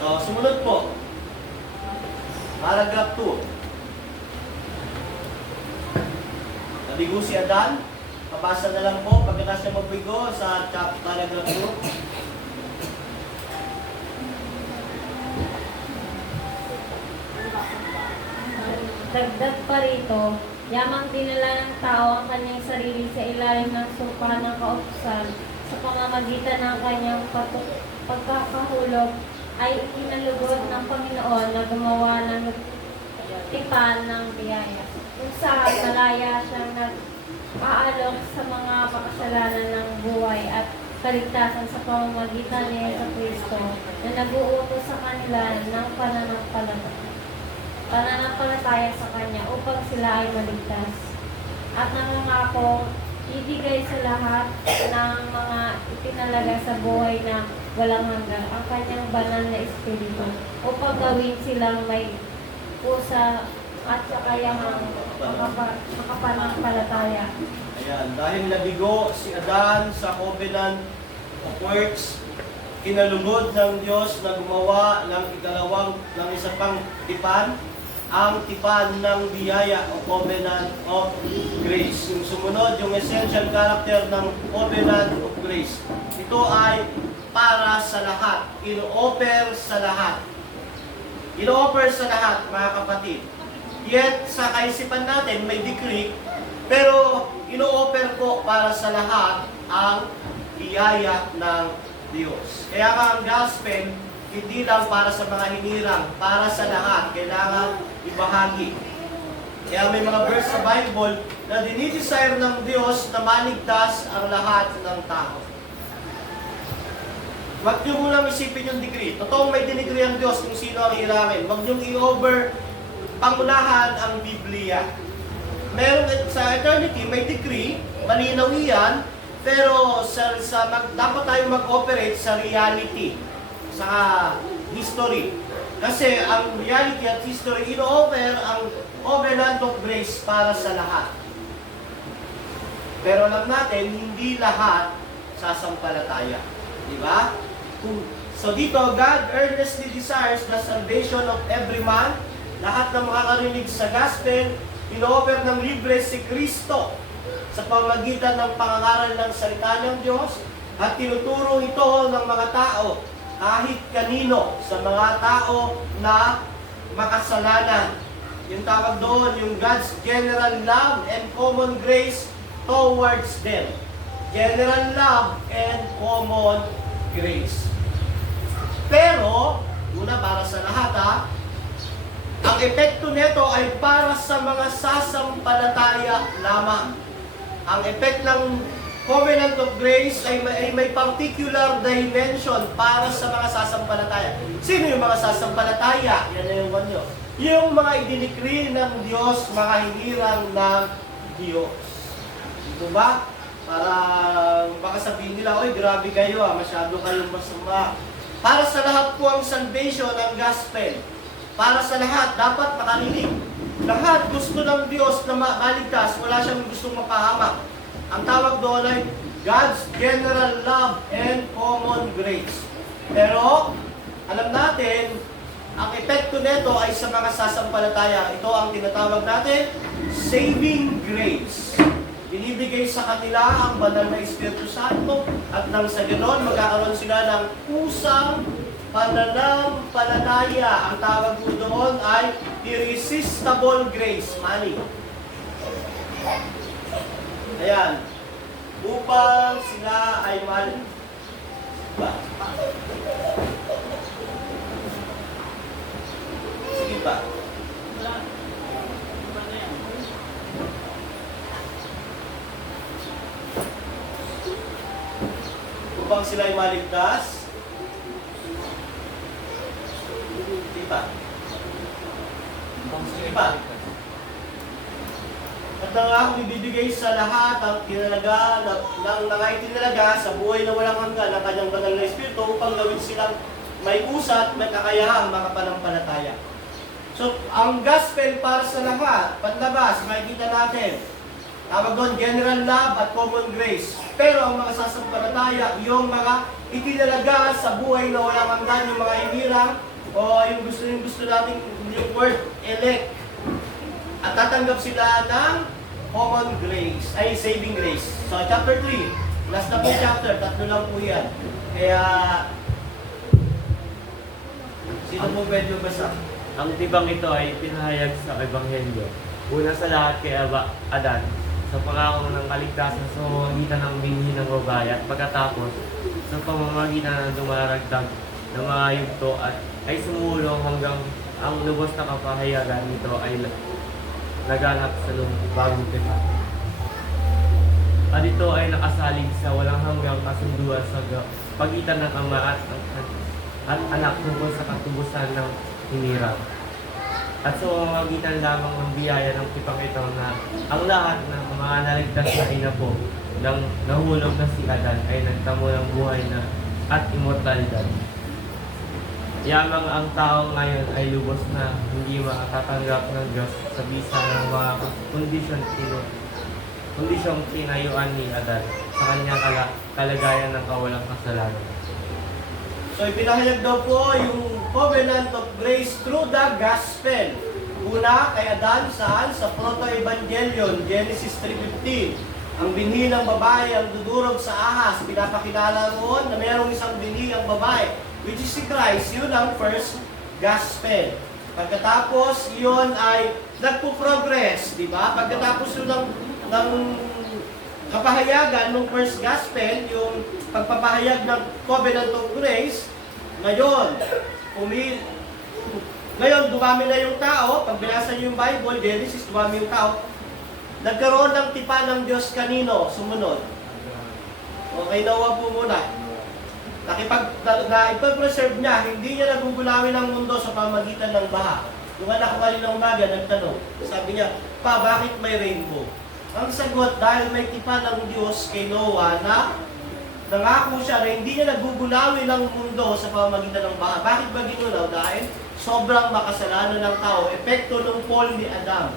So, sumunod po. Paragraph 2. Nabigo si Adan, mabasa na lang po pagkatapos siya magbigo sa paragraph 2. Dagdag pa rito, yamang dinala ng tao ang kanyang sarili sa ilalim ng supa ng kautusan sa pamamagitan ng kanyang pagkakahulog ay ikinalugod ng Panginoon na gumawa ng tipan ng biyaya. Kung saan malaya siyang nag-aalok sa mga pakasalanan ng buhay at kaligtasan sa pamamagitan ni Kristo na nag-uutos sa kanila ng pananampalataya sa Kanya upang sila ay maligtas. At nangangako, ibigay sa lahat ng mga itinalaga sa buhay na walang hanggan ang Kanyang banal na Espiritu upang gawin silang may pusa at kakayahang makapanampalataya. Ayan, dahil nabigo si Adan sa covenant of works, kinalugod ng Diyos na gumawa ng isa pang tipan, ang tipan ng biyaya o covenant of grace. Yung sumunod, yung essential character ng covenant of grace. Ito ay para sa lahat. Ino-offer sa lahat. Ino-offer sa lahat, mga kapatid. Yet, sa kaisipan natin, may decree, pero ino-offer po para sa lahat ang biyaya ng Diyos. Kaya nga ang gospel, hindi lang para sa mga hinirang, para sa lahat, kailangan ibahagi. Kaya may mga verse sa Bible na dinidesire ng Diyos na maligtas ang lahat ng tao. Huwag niyo munang isipin yung degree. Totoong may dinegree ang Diyos kung sino ang hirangin. Huwag niyong i-over pangunahan ang Biblia. Meron sa eternity, may decree, malinaw yan, pero dapat tayo mag-operate sa reality, sa history. Kasi ang reality at history, ino-offer ang covenant of grace para sa lahat. Pero alam natin, hindi lahat sasampalataya. Di ba? So dito, God earnestly desires the salvation of every man. Lahat ng makakarinig sa gospel, ino-offer ng libre si Kristo sa pamamagitan ng pangangaral ng salita ng Diyos at tinuturo ito ng mga tao kahit kanino sa mga tao na makasalanan. Yung tawag doon, yung God's general love and common grace towards them. General love and common grace. Pero, una para sa lahat ang epekto nito ay para sa mga sasampalataya lamang. Ang epekto ng covenant of grace ay may particular dimension para sa mga sasampalataya. Sino yung mga sasampalataya? Yan na yung kanyo. Yung mga idinikri ng Diyos, mga hinirang ng Diyos. Ito ba? Para baka sabihin nila, oy, grabe kayo masyado kayong masama. Para sa lahat po ang salvation ng gospel. Para sa lahat, dapat makarinig. Lahat gusto ng Diyos na maligtas, wala siyang gustong mapahamak. Ang tawag doon ay God's general love and common grace. Pero, alam natin, ang epekto nito ay sa mga sasampalataya. Ito ang tinatawag natin, saving grace. Binibigay sa kanila ang banal na Espiritu Santo at nang sa ganon, magkakaroon sila ng kusang pananampalataya. Ang tawag po doon ay irresistible grace. Money. Ayan. Upang sila ay sige pa. Upang sila ay maligtas. Sige pa. Sige pa. At ang akong ibibigay sa lahat ang tinalaga ng tinalaga sa buhay na walang hanggan ng kanyang banal na Espiritu upang gawin silang may usat, may kakayahang makapanampalataya. So, ang gospel para sa lahat, panlabas, makikita natin, tawag doon, general love at common grace. Pero ang mga sasampalataya, yung mga itinalaga sa buhay na walang hanggan, yung mga hinirang, o yung gusto natin, yung word, elect. At tatanggap sila ng common grace, ay saving grace. So, chapter 3, last na po chapter, 3 lang po yan. Kaya, sino po pwede basa? Ang tibang ito ay pinahayag sa Ebanghelyo. Una sa lahat kay Adan, sa pangako ng kaligtasan sa pamamagitan ng binhi ng babae at pagkatapos sa pamamagitan ng dumaragdag ng mga yugto at ay sumulong hanggang ang lubos na kapahayagan nito ay naganap sa bagong tipan. At ito ay nakasalig sa walang hanggang kasunduan sa pagitan ng ama at anak tungkol sa katubusan ng hinirang. At sa pamamagitan lamang ng biyaya ng tipang ito na ang lahat ng mga naligtas na inapo ng nahulog na si Adan ay nagtamo ng buhay na at immortalidad. Yamang ang tao ngayon ay lubos na hindi makatatanggap ng Diyos sa bisa ng mga kondisyong tinayuan ni Adan sa kanyang kalagayan ng kawalang kasalanan. So, ipinahayag daw po yung covenant of grace through the gospel. Una, kay Adan, saan? Sa Proto-Evangelion, Genesis 3:15. Ang binhi ng babae ang dudurog sa ahas. Pinapakilala roon na mayroong isang binhi ang babae, which is si Christ. Yun ang first gospel. Pagkatapos, yun ay nagpo-progress, di ba? Pagkatapos yun ng kapahayagan ng first gospel, yung pagpapahayag ng covenant of grace, Ngayon, ngayon, dumami na yung tao. Pag binasa niyo yung Bible, Genesis, dumami yung tao. Nagkaroon ng tipan ng Diyos kanino? Sumunod. Okay, Noah po muna. Ipapreserve niya, hindi niya nagugulawin ang mundo sa pamagitan ng baha. Yung anak ko kanina umaga, nagtanong. Sabi niya, Pa, bakit may rainbow? Ang sagot, dahil may tipan ng Diyos kay Noah na nangako siya na hindi niya nagugulawin ang mundo sa pamagitan ng baha. Bakit ba ginulaw? Dahil sobrang makasalanan ng tao, epekto ng fall ni Adam.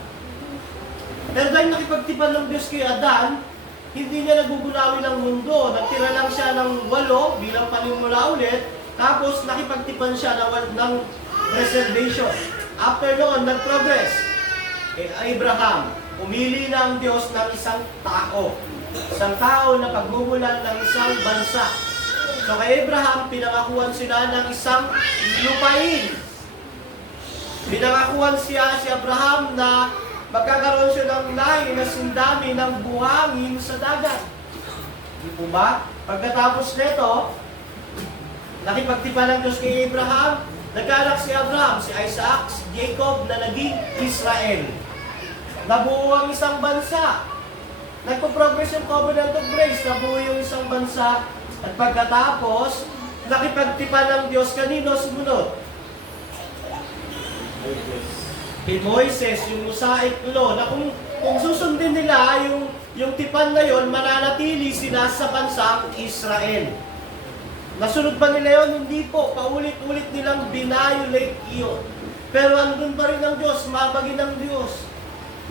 Pero dahil nakipagtipan ng Diyos kay Adan, hindi niya nagugulawin ang mundo. Nagtira lang siya ng 8 bilang panimula ulit, tapos nakipagtipan siya ng preservation. After noon, nag-progress. Abraham, umili na ang Diyos ng isang tao. Isang tao na pagmumulan ng isang bansa. So kay Abraham, pinangakuan sila ng isang lupain. Pinangakuan si Abraham na magkakaroon siya ng lahi na sindami ng buhangin sa dagat. Di po ba? Pagkatapos nito, nakipagtipan ng Diyos kay Abraham, nagkaanak si Abraham, si Isaac, si Jacob na naging Israel. Nabuo ang isang bansa. Nagpo-progress yung covenant of grace, nabuo yung isang bansa. At pagkatapos, nakipagtipan ng Diyos kanino sumunod? Kay Moises, yung Mosaic Law, na kung susundin nila yung tipan na yon, mananatili sila sa bansang Israel. Nasunod ba nila yon? Hindi po. Paulit-ulit nilang binayolate iyon. Pero andun pa rin ang Diyos, mabagi ng Diyos.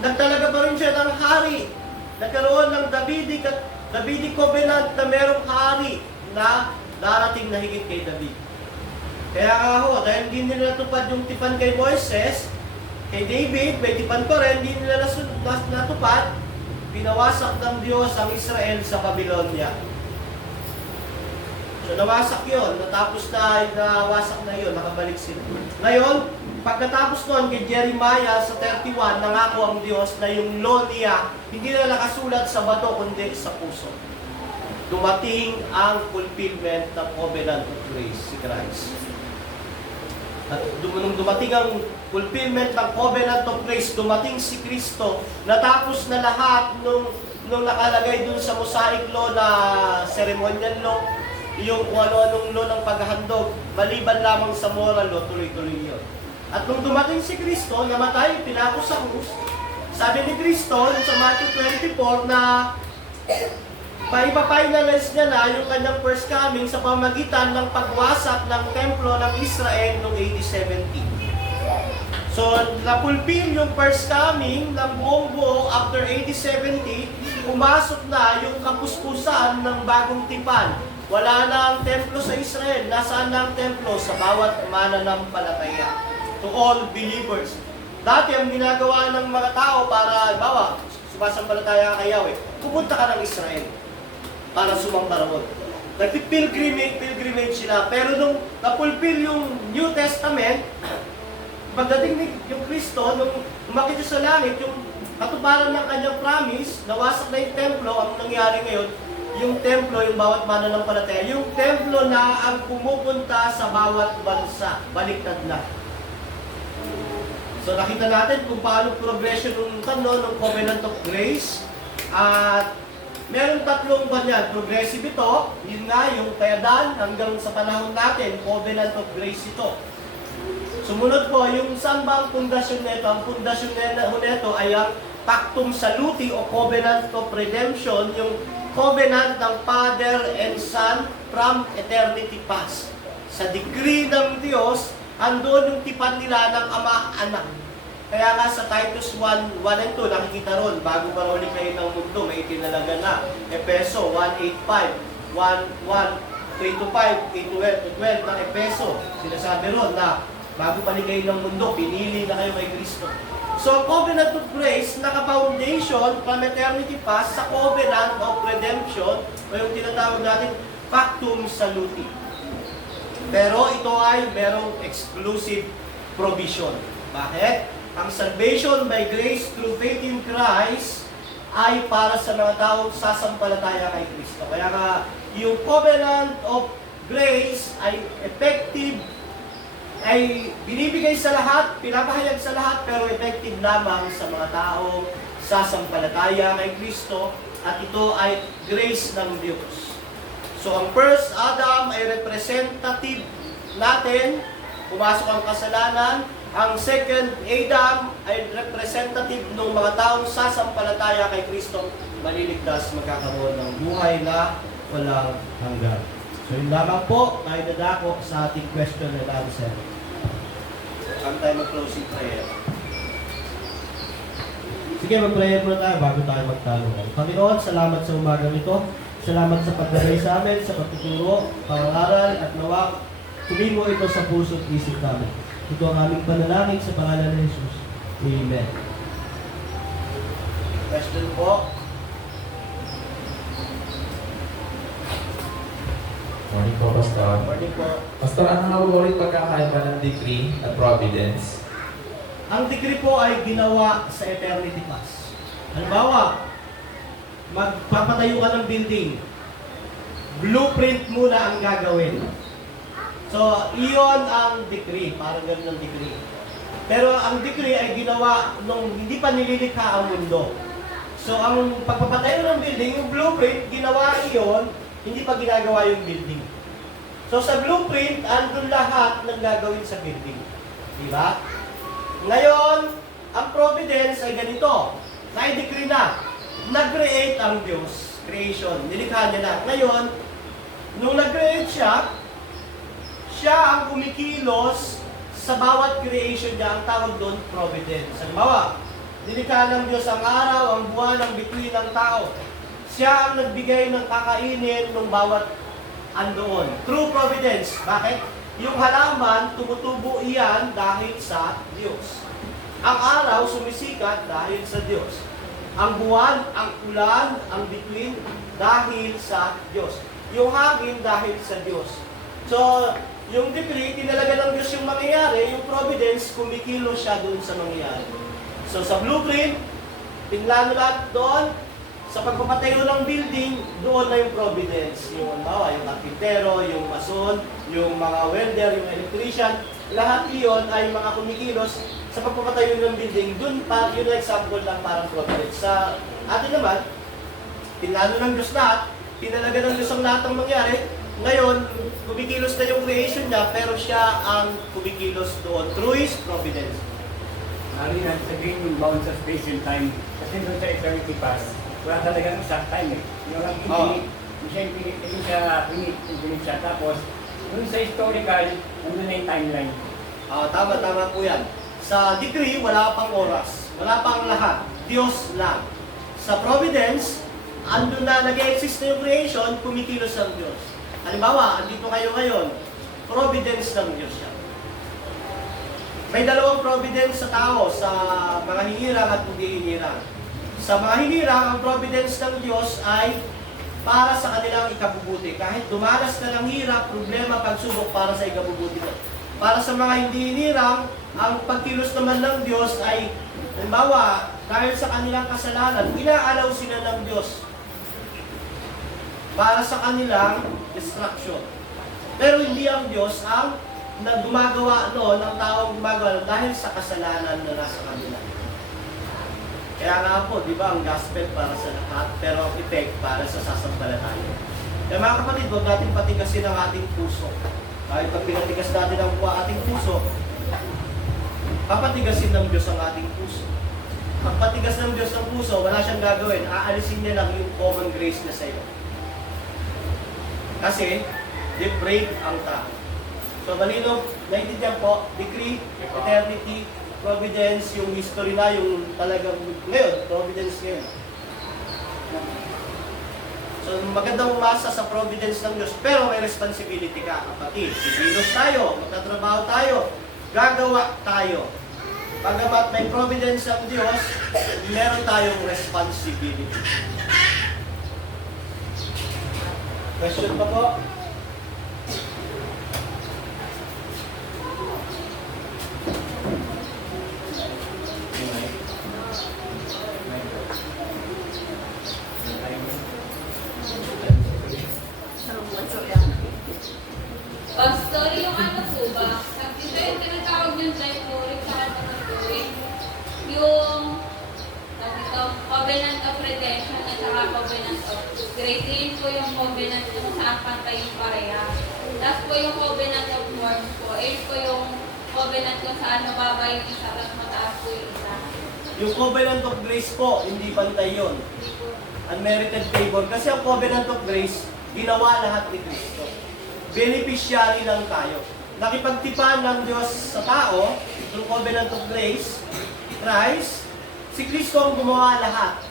Nagtalaga pa rin siya ng hari. Nagkaroon ng Davidic covenant na merong hari na darating na higit kay David. Kaya nga ho, dahil hindi nila natupad yung tipan kay Moises, kay David, may tipan pa rin, hindi nila natupad, pinawasak ng Diyos ang Israel sa Babylonia. So nawasak yun, nawasak na yun, nakabalik sila. Ngayon, pagkatapos nun kay Jeremiah sa 31, nangako ang Diyos na yung law niya, hindi na nakasulat sa bato, kundi sa puso. Dumating ang fulfillment ng covenant of grace, si Christ. At nung dumating ang fulfillment ng covenant of grace, dumating si Kristo, natapos na lahat nung nakalagay dun sa Mosaic law na ceremonial law, yung kung ano-anong law ng paghahandog, maliban lamang sa moral law, tuloy-tuloy yun. At nung dumating si Kristo, namatay, pinako sa krus, sabi ni Kristo sa Matthew 24 na maipa-finalize niya na yung kanyang first coming sa pamagitan ng pagwasak ng templo ng Israel noong AD 70. So, napulpil yung first coming ng buong buo after AD 70, pumasok na yung kapuspusan ng bagong tipan. Wala na ang templo sa Israel. Nasaan na ang templo? Sa bawat mananampalataya. To all believers. Dati ang ginagawa ng mga tao para, bawa, sumasampalataya kay Yahweh, pupunta ka ng Israel para sumamba roon. Nagpipilgrimage sila. Pero nung napulpil yung New Testament, pagdating ni yung Kristo, nung umakit siya sa langit, yung katuparan ng kanyang promise, nawasak na yung templo, ang nangyari ngayon, yung templo, yung bawat mananampalataya, yung templo na ang pumupunta sa bawat bansa, baliktad na. So nakita natin kung paano progression ng covenant of grace. At meron tatlong banyan. Progressive ito, yun nga, yung kay Adan hanggang sa panahon natin, covenant of grace ito. Sumunod po, yung saan ba ang pundasyon nito? Ang pundasyon nito ay ang pactum saluti o covenant of redemption, yung covenant ng Father and Son from eternity past. Sa decree ng Diyos, andun yung tipan nila ng Ama-Anak. Kaya nga sa Titus 1 and 2, nakikita ron, bago maruli kayo ng mundo, may itinalaga na. Epeso 1:8-5, 3-5, 8-12 ng Epeso. Sinasabi ron na bago paligay ng mundo, pinili na kayo kay Kristo. So, covenant of grace, naka-foundation from eternity past sa covenant of redemption, o yung tinatawag natin, pactum saluti. Pero ito ay merong exclusive provision. Bakit? Ang salvation by grace through faith in Christ ay para sa mga taong sasampalataya kay Kristo. Kaya nga, yung covenant of grace ay effective, ay binibigay sa lahat, pinapahayag sa lahat, pero effective lamang sa mga tao sasampalataya kay Kristo, at ito ay grace ng Diyos. So ang first Adam ay representative natin, pumasok ang kasalanan. Ang second Adam ay representative ng mga taong sasampalataya kay Kristo, maliligtas, magkakaroon ng buhay na walang hanggan. So yun lamang po, tayo dadako sa ating question and answer. Ang tayo mag-closing prayer. Sige, mag-prayer muna tayo bago tayo magtanungan. Panginoon, salamat sa umagang ito. Salamat sa pagdalay sa amin, sa pagtuturo, pangaral, at nawa tuloy mo ito sa puso at isip namin. Ito ang aming panalangin sa pangalan ni Jesus. Amen. Question po? Morning po, Pastor. Morning po. Pastor, ano nga po ulit pagkakaiba ng decree at providence? Ang decree po ay ginawa sa eternity past. Halimbawa, magpapatayo ka ng building. Blueprint muna ang gagawin. So, iyon ang decree. Parang ganun ang decree. Pero ang decree ay ginawa nung hindi pa nililikha ang mundo. So, ang pagpapatayo ng building, yung blueprint, ginawa iyon, hindi pa ginagawa yung building. So, sa blueprint, andun lahat ng gagawin sa building. Diba? Ngayon, ang providence ay ganito. Na-decree na. Nag-create ang Diyos. Creation. Nilikha niya na. Ngayon, nung nag-create siya ang kumikilos sa bawat creation niya. Ang tawag doon, providence. Halimbawa, nilikha ng Diyos ang araw, ang buwan, ang bituin ng tao. Siya ang nagbigay ng kakainin ng bawat andoon. True providence. Bakit? Yung halaman, tumutubo iyan dahil sa Diyos. Ang araw, sumisikat dahil sa Diyos. Ang buwan, ang ulan, ang bituin, dahil sa Diyos. Yung hangin, dahil sa Diyos. So, yung decree, tinalaga ng Diyos yung mangyayari, yung providence, kumikilos siya doon sa mangyayari. So, sa blueprint, pinlano lahat doon. Sa pagpapatayo ng building, doon na yung providence. Yung yung arkitekto, yung mason, yung mga welder, yung electrician, lahat iyon ay mga kumikilos sa pagpapatayo ng building. Doon pa, yun ang example ng parang providence. Sa atin naman, pinlano ng Diyos lahat, tinalaga ng Diyos ang lahat ng mangyari. Ngayon, kumikilos na yung creation niya, pero siya ang kumikilos doon through His providence. Marina, sabihin yung bound sa space and time. Kasi doon sa eternity past, wala talagang exact time eh. Yung lang infinite, hindi siya infinite siya. Tapos, doon sa historical, nandun na yung timeline. Tama po yan. Sa decree, wala pang oras. Wala pang lahat. Diyos lang. Sa providence, andun na nag-exist na yung creation, kumikilos ang Diyos. Halimbawa, andito kayo ngayon, providence ng Diyos siya. May dalawang providence sa tao, sa mga hinirang at hindi hinirang. Sa mga hinirang, ang providence ng Diyos ay para sa kanilang ikabubuti. Kahit dumanas na ng hirap, problema, pagsubok para sa ikabubuti mo. Para sa mga hindi hinirang, ang pagkilos naman ng Diyos ay, halimbawa, dahil sa kanilang kasalanan, inaalaw sila ng Diyos para sa kanilang destruction. Pero hindi ang Diyos ang gumagawa ng taong gumagawa dahil sa kasalanan na nasa kanila. Kaya nga po, di ba, ang gospel para sa lahat, pero ang effect para sa sasampalataya. Kaya mga kapatid, huwag natin patigasin ang ating puso. Kahit pag pinatigas natin ang ating puso, papatigasin ng Diyos ang ating puso. Pag patigas ng Diyos ang puso, wala siyang gagawin. Aalisin niya lang yung common grace na sa iyo. Kasi, depraved ang tao. So, malino, naintindihan po, decree, eternity, providence, yung history na, yung talagang ngayon, providence ngayon. So, magandang umasa sa providence ng Diyos, pero may responsibility ka, kapatid. Sigilos tayo, magtatrabaho tayo, gagawa tayo. Pagamat may providence ng Diyos, meron tayong responsibility. Question pa po? Pastor, yung ano po ba? Ito yung tinatawag yung diplomatic sa kapatid. Yung covenant of redemption at saka covenant of grace. Yun po yung covenant kung saan pantay yung pareha. Tapos po yung covenant of works po. Yun po yung covenant kung saan mababa yung isa at mataas po yung isa. Yung covenant of grace po, hindi pantay yun. Hindi po. Unmerited favor. Kasi ang covenant of grace, ginawa lahat ni Kristo. Beneficiary lang tayo. Nakipagtipan ng Diyos sa tao, through covenant of grace, Christ, si Kristo ang gumawa lahat.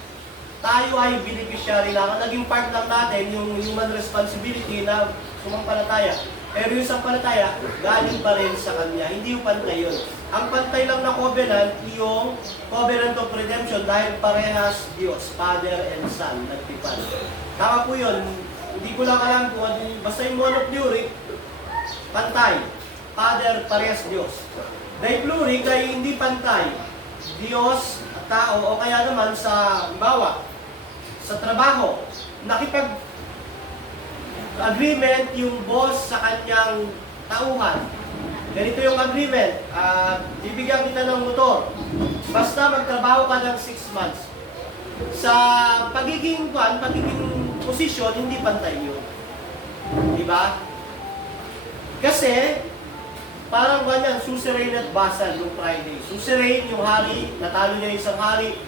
Tayo ay beneficiary lang. Ang naging part lang natin, yung human responsibility na sumampalataya. Pero yung sampalataya, galing pa rin sa Kanya. Hindi yung pantay yun. Ang pantay lang na covenant, yung covenant of redemption dahil parehas Diyos, Father and Son, nagtipan. Tama po yun. Hindi ko lang alam kung ano, basta yung monopluric, pantay. Father, parehas Diyos. Dipluric ay hindi pantay. Diyos at tao, o kaya naman sa bawa, sa trabaho, nakipag agreement yung boss sa kanyang tauhan. Ganito yung agreement, bibigyan kita ng motor. Basta magtrabaho ka ng 6 months. Sa pagiging posisyon, hindi pantay yun. Diba? Kasi, parang ganyan, suzerain at vassal yung Friday. Suzerain yung hari, natalo niya isang hari,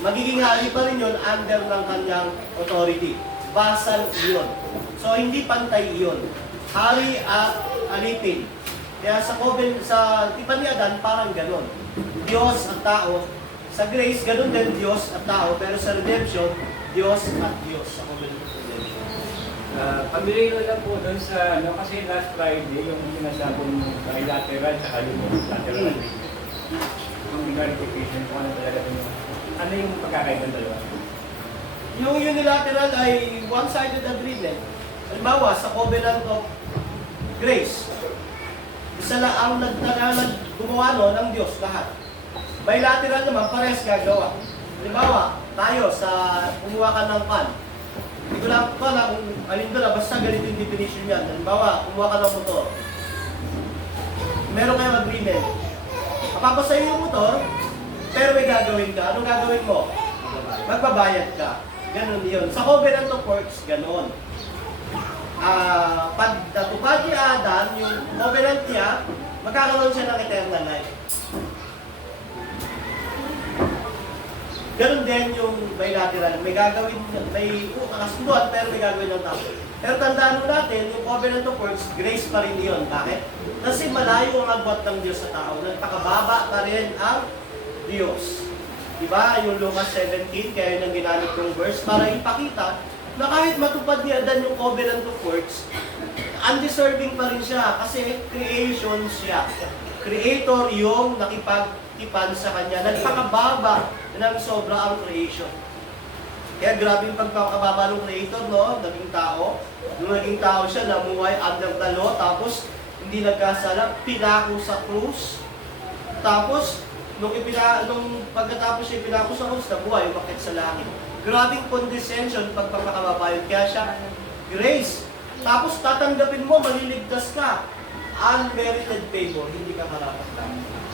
magiging hari pa rin yun under ng kanyang authority. Vassal yun. So, hindi pantay yun. Hari at alipin. Kaya sa tipan ni Adan, parang ganon. Diyos at tao. Sa grace, ganon din Diyos at tao. Pero sa redemption, Diyos at Diyos. Sa covenant of redemption. Pamilya ko lang po doon sa, kasi last Friday, yung sinasabong bilateral sa unilateral agreement. Yung clarification kung ano talaga yung, ano yung pagkakaiba ng dalawa? Yung unilateral ay one-sided agreement. Halimbawa, sa covenant of grace, isa lang ang gumawa ng Diyos lahat. Bilateral naman, parehas gagawa. Halimbawa, tayo sa kumuha ka ng pan. Hindi ko lang kung alin doon, basta ganito yung definition yan. Halimbawa, kumuha ka ng motor. Meron kayong agreement. Mapapasayo yung motor, pero may gagawin ka. Anong gagawin mo? Magbabayad ka. Ganon yun. Sa covenant of works, ganon. Pag natupad ni Adan, yung covenant niya, magkakaroon siya ng eternal life. Ganon din yung bilateral. May gagawin, may kasunduan, pero may gagawin ng tao. Pero tandaan mo natin, yung covenant of works, grace pa rin yun. Bakit? Kasi malayo ang agwat ng Diyos sa tao. Nagpakababa pa rin ang Diyos. Diba? Yung Lucas 17, kaya yun ang ginamit kong verse para ipakita na kahit matupad ni Adan yung covenant of works, undeserving pa rin siya kasi creation siya. Creator yung nakipagtipan sa kanya. Nagpakababa ng sobra ang creation. Kaya grabe yung pagpapakababa ng creator, no? Naging tao. Nung naging tao siya, namuhay under the law, tapos hindi nagkasala, pinako sa krus. Tapos, nung pagkatapos siya pinako sa krus, nabuhay, umakyat sa langit. Grabing condescension, pagpapakababa yun. Kaya siya, grace. Tapos tatanggapin mo, maliligtas ka. Unmerited favor, hindi ka karapat-dapat.